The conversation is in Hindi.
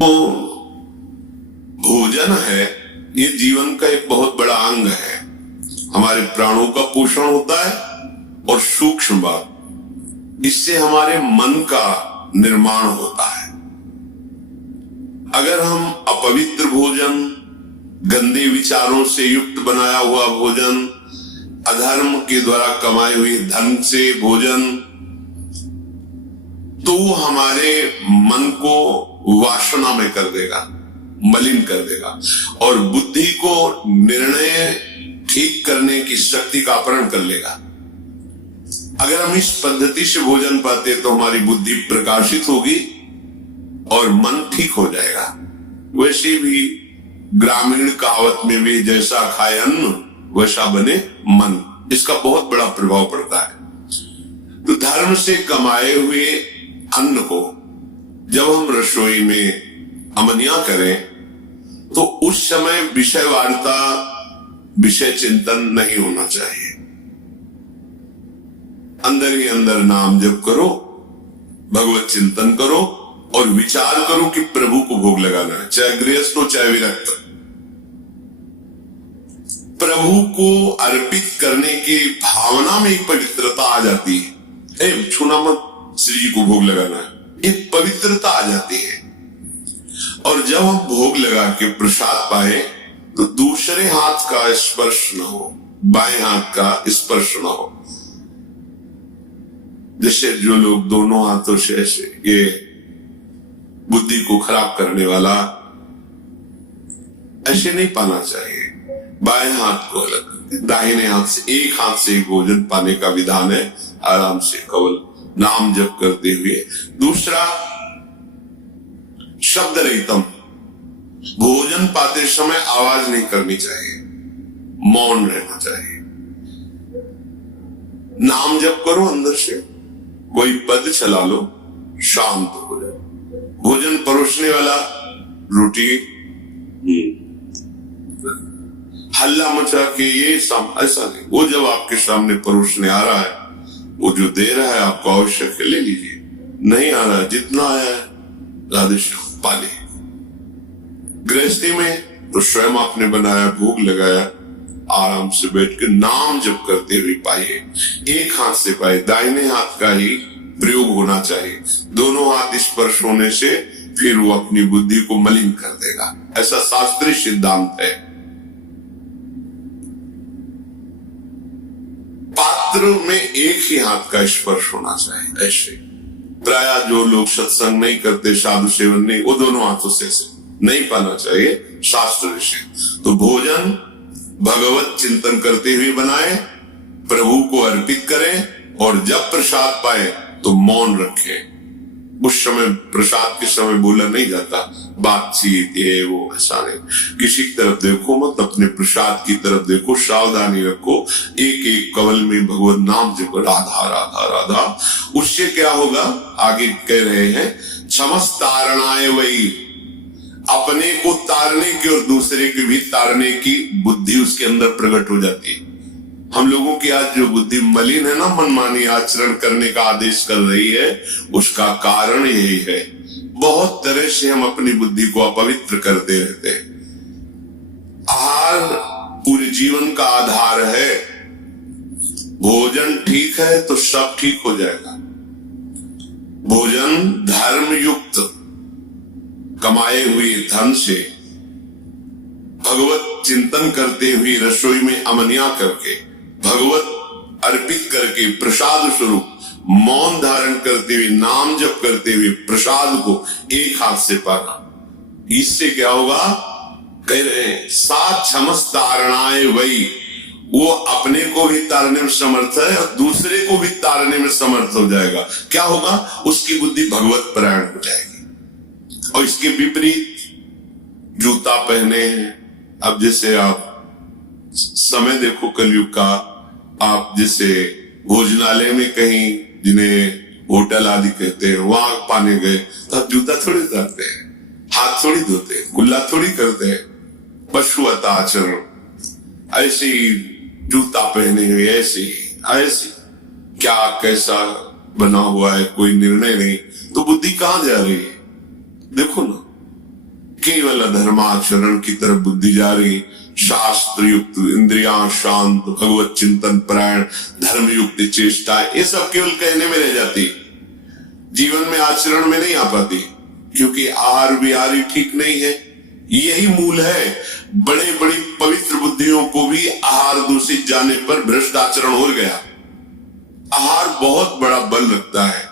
तो भोजन है, ये जीवन का एक बहुत बड़ा अंग है। हमारे प्राणों का पोषण होता है और सूक्ष्म बात, इससे हमारे मन का निर्माण होता है। अगर हम अपवित्र भोजन, गंदे विचारों से युक्त बनाया हुआ भोजन, अधर्म के द्वारा कमाए हुए धन से भोजन, तो हमारे मन को वासना में कर देगा, मलिन कर देगा और बुद्धि को निर्णय ठीक करने की शक्ति का अपहरण कर लेगा। अगर हम इस पद्धति से भोजन पाते तो हमारी बुद्धि प्रकाशित होगी और मन ठीक हो जाएगा। वैसे भी ग्रामीण कहावत में भी जैसा खाए अन्न वैसा बने मन, इसका बहुत बड़ा प्रभाव पड़ता है। तो धर्म से कमाए हुए अन्न को जब हम रसोई में अमनिया करें तो उस समय विषय वार्ता, विषय चिंतन नहीं होना चाहिए। अंदर ही अंदर नाम जप करो, भगवत चिंतन करो और विचार करो कि प्रभु को भोग लगाना है, चाहे गृहस्थ हो चाहे विरक्त। प्रभु को अर्पित करने की भावना में एक पवित्रता आ जाती है। छूना मत, श्री जी को भोग लगाना है, एक पवित्रता आ जाती है। और जब हम भोग लगा के प्रसाद पाए तो दूसरे हाथ का स्पर्श न हो, बाएं हाथ का स्पर्श न हो। जैसे जो लोग दोनों हाथों से ऐसे, ये बुद्धि को खराब करने वाला, ऐसे नहीं पाना चाहिए। बाएं हाथ को अलग, दाहिने हाथ से, एक हाथ से भोजन पाने का विधान है। आराम से केवल नाम जप करते हुए। दूसरा, शब्द रहितम, भोजन पाते समय आवाज नहीं करनी चाहिए, मौन रहना चाहिए। नाम जप करो अंदर से, कोई पद चला लो, शांत हो जाए। भोजन परोसने वाला रोटी हल्ला मचा के ये ऐसा नहीं। वो जब आपके सामने परोसने आ रहा है, वो जो दे रहा है आपको आवश्यक है, ले लीजिए। नहीं आ रहा है, जितना आया है राधेश्याम पाले। गृहस्थी में तो स्वयं आपने बनाया, भोग लगाया, आराम से बैठ के नाम जप करते हुए पाइए। एक हाथ से पाए, दाहिने हाथ का ही प्रयोग होना चाहिए। दोनों हाथ स्पर्श होने से फिर वो अपनी बुद्धि को मलिन कर देगा, ऐसा शास्त्रीय सिद्धांत है। पात्र में एक ही हाथ का स्पर्श होना चाहिए। ऐसे प्राय जो लोग सत्संग नहीं करते, साधु सेवन नहीं, वो दोनों हाथों से नहीं पाना चाहिए शास्त्र से। तो भोजन भगवत चिंतन करते हुए बनाए, प्रभु को अर्पित करें और जब प्रसाद पाए तो मौन रखें। उस समय प्रसाद के समय बोला नहीं जाता, बातचीत ये वो ऐसा नहीं। किसी की तरफ देखो मत, अपने प्रसाद की तरफ देखो, सावधानी रखो। एक एक कवल में भगवत नाम जप, राधा राधा राधा। उससे क्या होगा, आगे कह रहे हैं, समस्त तारणाए वही, अपने को तारने की और दूसरे के भी तारने की बुद्धि उसके अंदर प्रकट हो जाती है। हम लोगों की आज जो बुद्धि मलिन है ना, मनमानी आचरण करने का आदेश कर रही है, उसका कारण यही है। बहुत तरह से हम अपनी बुद्धि को अपवित्र करते रहते हैं। आहार पूरे जीवन का आधार है। भोजन ठीक है तो सब ठीक हो जाएगा। भोजन धर्म युक्त कमाए हुए धन से भगवत चिंतन करते हुए रसोई में अमनिया करके, भगवत अर्पित करके, प्रसाद स्वरूप मौन धारण करते हुए, नाम जप करते हुए प्रसाद को एक हाथ से पाना। इससे क्या होगा, कह रहे हैं, सात क्षमस तारणाए वही, वो अपने को भी तारने में समर्थ है और दूसरे को भी तारने में समर्थ हो जाएगा। क्या होगा, उसकी बुद्धि भगवत परायण हो जाएगी। और इसके विपरीत जूता पहने हैं। अब जैसे आप समय देखो कलयुग का, आप जैसे भोजनालय में कहीं, जिन्हें होटल आदि कहते हैं, वहां पाने गए तो आप जूता थोड़ी उतारते हैं, हाथ थोड़ी धोते हैं, कुल्ला थोड़ी करते हैं। पशुवत आचरण, ऐसे ही जूता पहने हुए, ऐसे क्या कैसा बना हुआ है, कोई निर्णय नहीं। तो बुद्धि कहां जा रही है, देखो ना। केवल धर्माचरण की तरफ बुद्धि जा रही, शास्त्र युक्त इंद्रियां शांत, भगवत चिंतन परायण, धर्म युक्त चेष्टा, ये सब केवल कहने में रह जाती, जीवन में आचरण में नहीं आ पाती, क्योंकि आहार विहार ही ठीक नहीं है। यही मूल है। बड़े बड़ी पवित्र बुद्धियों को भी आहार दूषित जाने पर भ्रष्ट आचरण हो गया। आहार बहुत बड़ा बल रखता है।